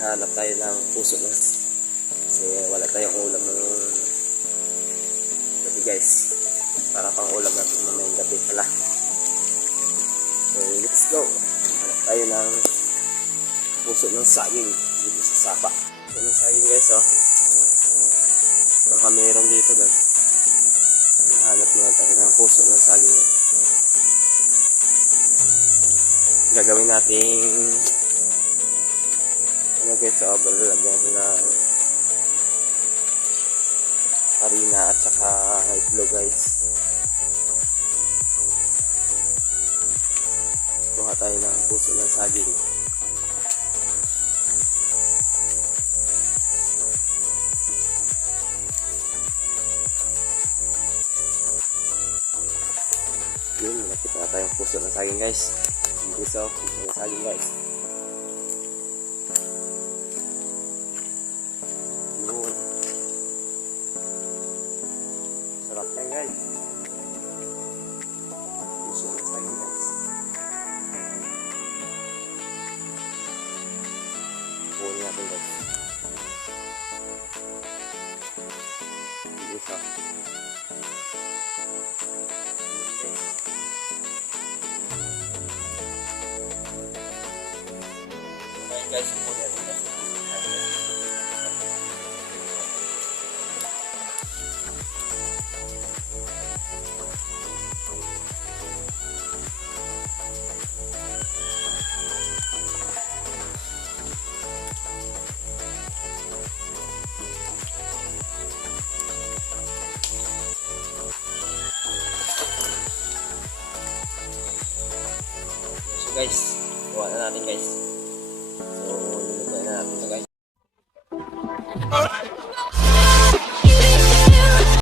Hanap tayo ng puso ng kasi wala tayong ulam ng gabi guys. Para pang ulam natin mamayang gabi pala. So let's go. Hanap tayo ng puso ng saging dito sa sapa. Puso ng saging guys oh. Baka meron dito guys. Hanap muna tayo ng puso ng saging guys. Gagawin natin ano guys, sobrang lagyan natin ng harina at saka itlog guys. Kuha tayo ng puso ng saging. Yun, malapit na tayong puso ng saging guys. Puso ng saging guys. Yun. Sarap yan guys. Puso ng saging guys. Punin natin guys. Puso. Guys, punin natin guys. So guys, kuha na natin guys. So lulutuin na natin ito guys.